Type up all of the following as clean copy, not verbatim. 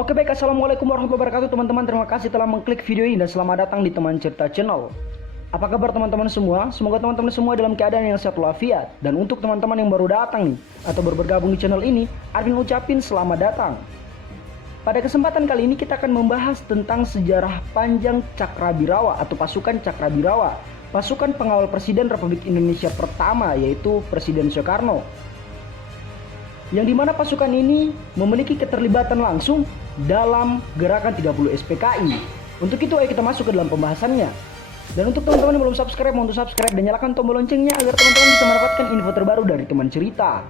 Oke baik, assalamualaikum warahmatullahi wabarakatuh teman-teman. Terima kasih telah mengklik video ini dan selamat datang di Teman Cerita Channel. Apa kabar teman-teman semua? Semoga teman-teman semua dalam keadaan yang sehat walafiat. Dan untuk teman-teman yang baru datang nih atau baru bergabung di channel ini, admin ucapin selamat datang. Pada kesempatan kali ini kita akan membahas tentang sejarah panjang Cakrabirawa atau pasukan Cakrabirawa, pasukan pengawal Presiden Republik Indonesia pertama, yaitu Presiden Soekarno. Yang dimana pasukan ini memiliki keterlibatan langsung dalam gerakan 30 SPKI. Untuk itu ayo kita masuk ke dalam pembahasannya. Dan untuk teman-teman yang belum subscribe, mohon untuk subscribe dan nyalakan tombol loncengnya agar teman-teman bisa mendapatkan info terbaru dari Teman Cerita.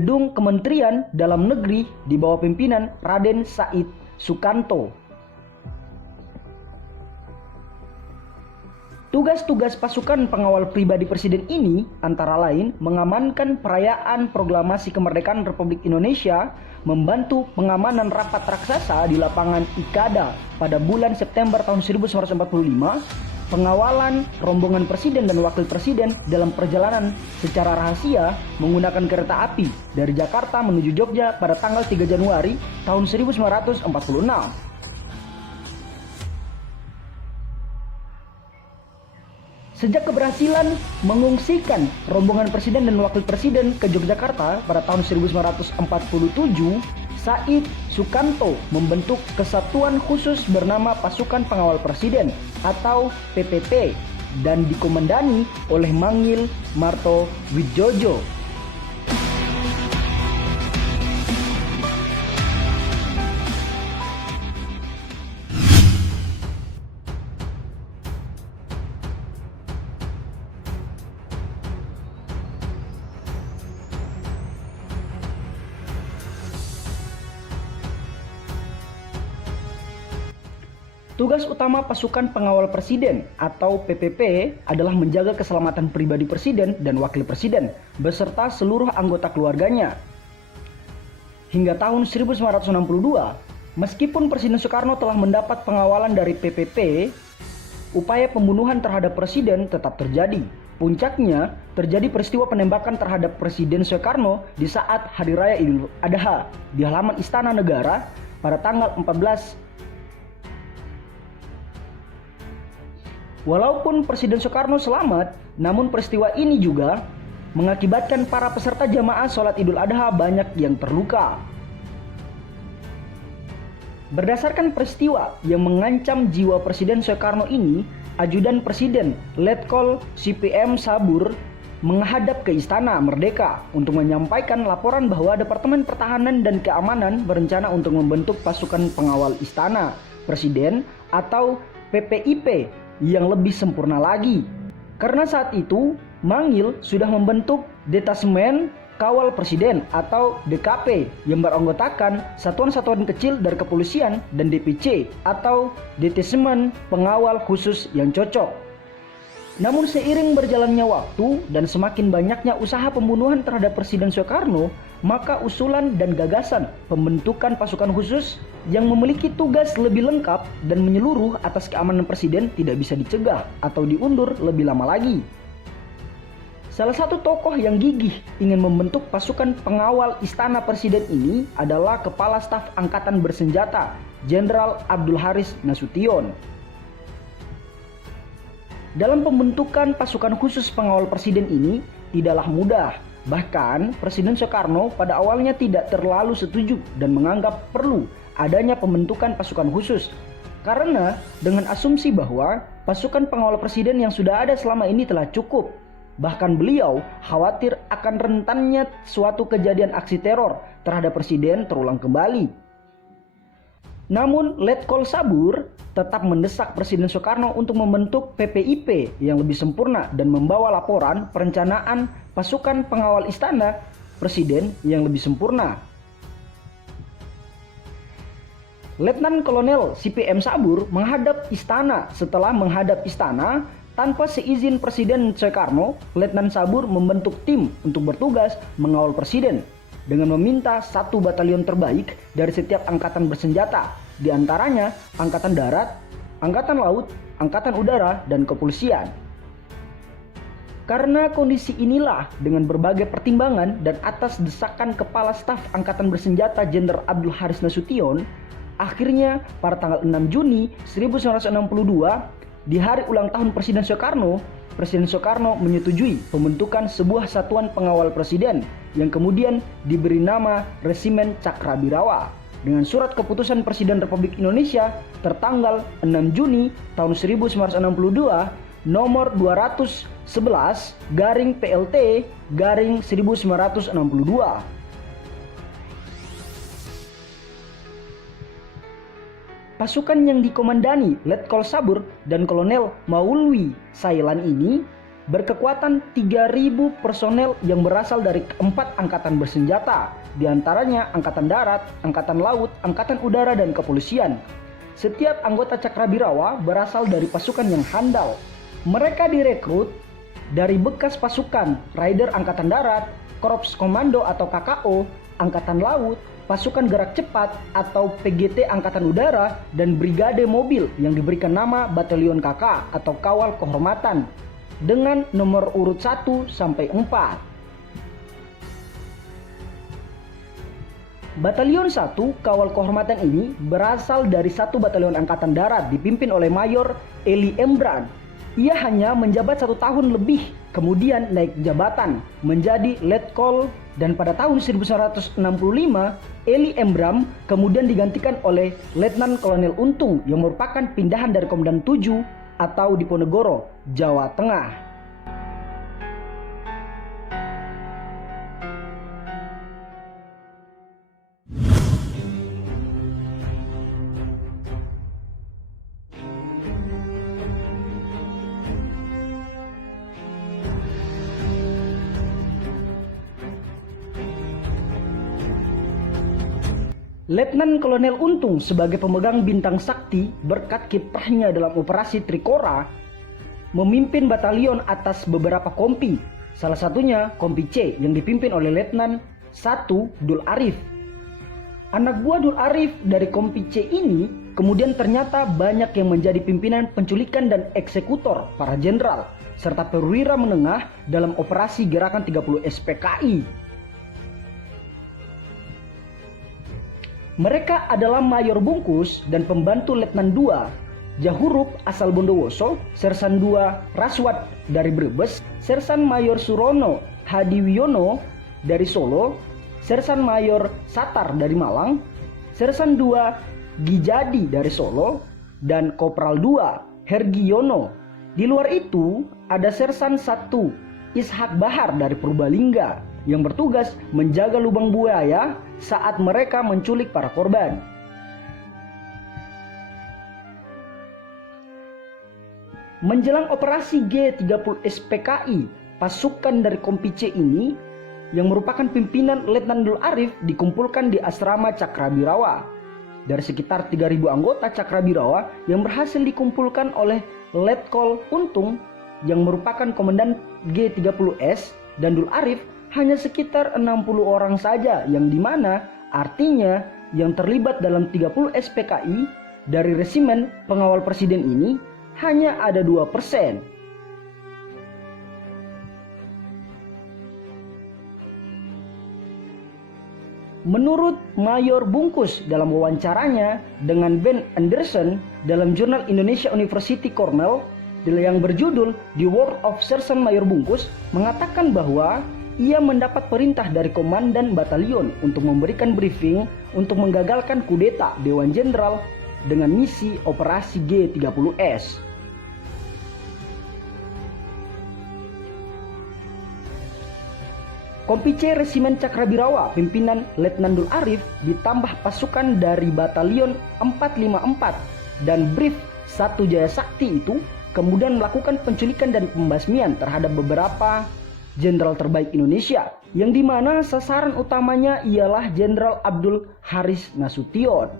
Gedung Kementerian Dalam Negeri di bawah pimpinan Raden Said Sukanto. Tugas-tugas pasukan pengawal pribadi Presiden ini antara lain mengamankan perayaan proklamasi kemerdekaan Republik Indonesia, membantu pengamanan rapat raksasa di lapangan Ikada pada bulan September tahun 1945, pengawalan rombongan Presiden dan Wakil Presiden dalam perjalanan secara rahasia menggunakan kereta api dari Jakarta menuju Jogja pada tanggal 3 Januari tahun 1946. Sejak keberhasilan mengungsikan rombongan Presiden dan Wakil Presiden ke Yogyakarta pada tahun 1947, Said Sukanto membentuk kesatuan khusus bernama Pasukan Pengawal Presiden atau PPP dan dikomandani oleh Mangil Marto Widjojo. Tugas utama pasukan pengawal presiden atau PPP adalah menjaga keselamatan pribadi presiden dan wakil presiden beserta seluruh anggota keluarganya. Hingga tahun 1962, meskipun Presiden Soekarno telah mendapat pengawalan dari PPP, upaya pembunuhan terhadap presiden tetap terjadi. Puncaknya terjadi peristiwa penembakan terhadap Presiden Soekarno di saat Hari Raya Idul Adha di halaman Istana Negara pada tanggal 14 Walaupun Presiden Soekarno selamat, namun peristiwa ini juga mengakibatkan para peserta jamaah sholat Idul Adha banyak yang terluka. Berdasarkan peristiwa yang mengancam jiwa Presiden Soekarno ini, Ajudan Presiden Letkol CPM Sabur menghadap ke Istana Merdeka untuk menyampaikan laporan bahwa Departemen Pertahanan dan Keamanan berencana untuk membentuk pasukan pengawal Istana Presiden atau PPIP yang lebih sempurna lagi. Karena saat itu Mangil sudah membentuk Detasemen Kawal Presiden atau DKP yang beranggotakan satuan-satuan kecil dari kepolisian dan DPC atau Detasemen Pengawal Khusus yang cocok. Namun seiring berjalannya waktu dan semakin banyaknya usaha pembunuhan terhadap Presiden Soekarno, maka usulan dan gagasan pembentukan pasukan khusus yang memiliki tugas lebih lengkap dan menyeluruh atas keamanan Presiden tidak bisa dicegah atau diundur lebih lama lagi. Salah satu tokoh yang gigih ingin membentuk pasukan pengawal Istana Presiden ini adalah Kepala Staf Angkatan Bersenjata, Jenderal Abdul Haris Nasution. Dalam pembentukan pasukan khusus pengawal Presiden ini tidaklah mudah. Bahkan Presiden Soekarno pada awalnya tidak terlalu setuju dan menganggap perlu adanya pembentukan pasukan khusus. Karena dengan asumsi bahwa pasukan pengawal Presiden yang sudah ada selama ini telah cukup. Bahkan beliau khawatir akan rentannya suatu kejadian aksi teror terhadap Presiden terulang kembali. Namun Letkol Sabur tetap mendesak Presiden Soekarno untuk membentuk PPIP yang lebih sempurna dan membawa laporan perencanaan pasukan pengawal Istana Presiden yang lebih sempurna. Letnan Kolonel CPM Sabur menghadap istana. Setelah menghadap istana, tanpa seizin Presiden Soekarno, Letnan Sabur membentuk tim untuk bertugas mengawal Presiden dengan meminta 1 batalion terbaik dari setiap angkatan bersenjata, di antaranya Angkatan Darat, Angkatan Laut, Angkatan Udara, dan Kepolisian. Karena kondisi inilah, dengan berbagai pertimbangan dan atas desakan Kepala Staf Angkatan Bersenjata Jenderal Abdul Haris Nasution, akhirnya pada tanggal 6 Juni 1962, di hari ulang tahun Presiden Soekarno, Presiden Soekarno menyetujui pembentukan sebuah satuan pengawal Presiden yang kemudian diberi nama Resimen Cakrabirawa dengan surat keputusan Presiden Republik Indonesia tertanggal 6 Juni tahun 1962 nomor 211 garing PLT garing 1962. Pasukan yang dikomandani Letkol Sabur dan Kolonel Maulwi Sailan ini berkekuatan 3.000 personel yang berasal dari 4 angkatan bersenjata, diantaranya Angkatan Darat, Angkatan Laut, Angkatan Udara, dan Kepolisian. Setiap anggota Cakrabirawa berasal dari pasukan yang handal. Mereka direkrut dari bekas pasukan Raider Angkatan Darat, Korps Komando atau KKO, Angkatan Laut, Pasukan Gerak Cepat atau PGT Angkatan Udara, dan Brigade Mobil yang diberikan nama Batalion KK atau Kawal Kehormatan dengan nomor urut 1 sampai 4. Batalion 1 Kawal Kehormatan ini berasal dari 1 Batalion Angkatan Darat dipimpin oleh Mayor Eli Embran. Ia hanya menjabat 1 tahun lebih, kemudian naik jabatan menjadi Letkol, dan pada tahun 1965 Eli Embram kemudian digantikan oleh Letnan Kolonel Untung yang merupakan pindahan dari Komandan 7 atau Diponegoro, Jawa Tengah. Letnan Kolonel Untung sebagai pemegang bintang sakti berkat kiprahnya dalam operasi Trikora memimpin batalion atas beberapa kompi, salah satunya Kompi C yang dipimpin oleh Letnan 1 Dul Arif. Anak buah Dul Arif dari Kompi C ini kemudian ternyata banyak yang menjadi pimpinan penculikan dan eksekutor para jenderal serta perwira menengah dalam operasi Gerakan 30 SPKI. Mereka adalah Mayor Bungkus dan pembantu Letnan 2. Jahurup asal Bondowoso, Sersan 2 Raswat dari Brebes, Sersan Mayor Surono Hadiwiono dari Solo, Sersan Mayor Satar dari Malang, Sersan 2 Gijadi dari Solo, dan Kopral 2 Hergiono. Di luar itu ada Sersan 1 Ishak Bahar dari Purbalingga yang bertugas menjaga lubang buaya saat mereka menculik para korban. Menjelang operasi G30 SPKI, pasukan dari Kompi C ini yang merupakan pimpinan Letnan Dul Arif dikumpulkan di asrama Cakrabirawa. Dari sekitar 3.000 anggota Cakrabirawa yang berhasil dikumpulkan oleh Letkol Untung yang merupakan komandan G30S dan Dul Arif hanya sekitar 60 orang saja, yang dimana artinya yang terlibat dalam 30 SPKI dari resimen pengawal presiden ini hanya ada 2%. Menurut Mayor Bungkus dalam wawancaranya dengan Ben Anderson dalam jurnal Indonesia University Cornell yang berjudul The World of Sersan Mayor Bungkus, mengatakan bahwa ia mendapat perintah dari komandan batalion untuk memberikan briefing untuk menggagalkan kudeta Dewan Jenderal dengan misi operasi G30S. Kompi C Resimen Cakrabirawa pimpinan Letnan Dul Arif ditambah pasukan dari Batalion 454 dan Brief 1 Jaya Sakti itu kemudian melakukan penculikan dan pembasmian terhadap beberapa jenderal terbaik Indonesia, yang dimana sasaran utamanya ialah Jenderal Abdul Haris Nasution.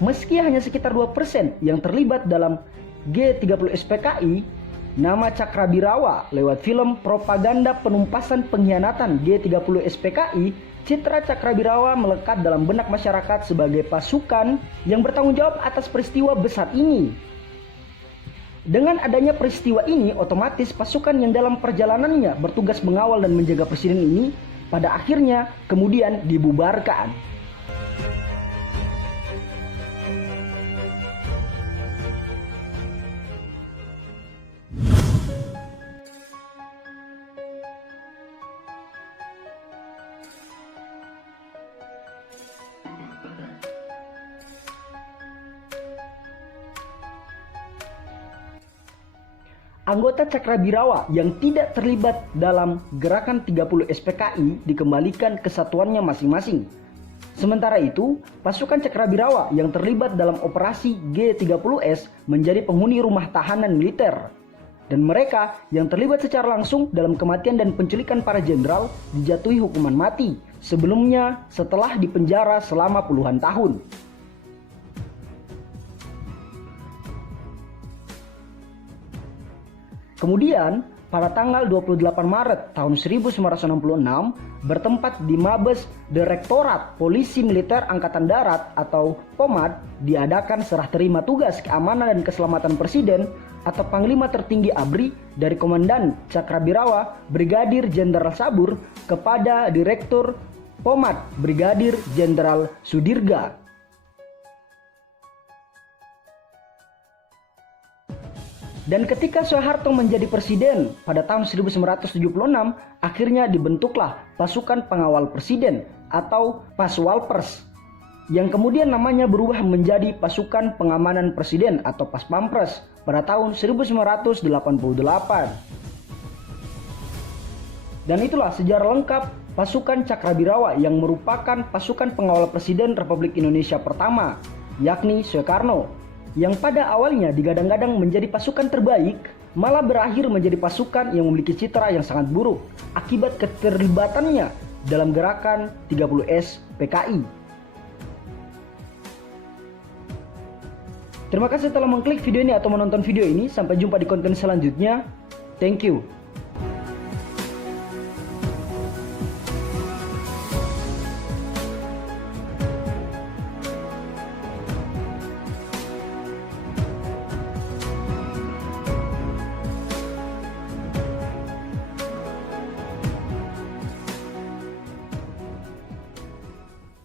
Meski hanya sekitar 2% yang terlibat dalam G30 SPKI, nama Cakrabirawa lewat film propaganda penumpasan pengkhianatan G30 SPKI, citra Cakrabirawa melekat dalam benak masyarakat sebagai pasukan yang bertanggung jawab atas peristiwa besar ini. Dengan adanya peristiwa ini, otomatis pasukan yang dalam perjalanannya bertugas mengawal dan menjaga presiden ini pada akhirnya kemudian dibubarkan. Anggota Cakrabirawa yang tidak terlibat dalam gerakan 30 SPKI dikembalikan ke satuannya masing-masing. Sementara itu, pasukan Cakrabirawa yang terlibat dalam operasi G30S menjadi penghuni rumah tahanan militer. Dan mereka yang terlibat secara langsung dalam kematian dan penculikan para jenderal dijatuhi hukuman mati, sebelumnya setelah dipenjara selama puluhan tahun. Kemudian, pada tanggal 28 Maret tahun 1966, bertempat di Mabes Direktorat Polisi Militer Angkatan Darat atau POMAD, diadakan serah terima tugas keamanan dan keselamatan Presiden atau Panglima Tertinggi ABRI dari Komandan Cakrabirawa Brigadir Jenderal Sabur kepada Direktur POMAD Brigadir Jenderal Sudirga. Dan ketika Soeharto menjadi presiden pada tahun 1976, akhirnya dibentuklah pasukan pengawal presiden atau Paswalpres, yang kemudian namanya berubah menjadi pasukan pengamanan presiden atau Paspampres pada tahun 1988. Dan itulah sejarah lengkap pasukan Cakrabirawa yang merupakan pasukan pengawal presiden Republik Indonesia pertama, yakni Soekarno, yang pada awalnya digadang-gadang menjadi pasukan terbaik, malah berakhir menjadi pasukan yang memiliki citra yang sangat buruk akibat keterlibatannya dalam gerakan 30S PKI. Terima kasih telah mengklik video ini atau menonton video ini. Sampai jumpa di konten selanjutnya. Thank you.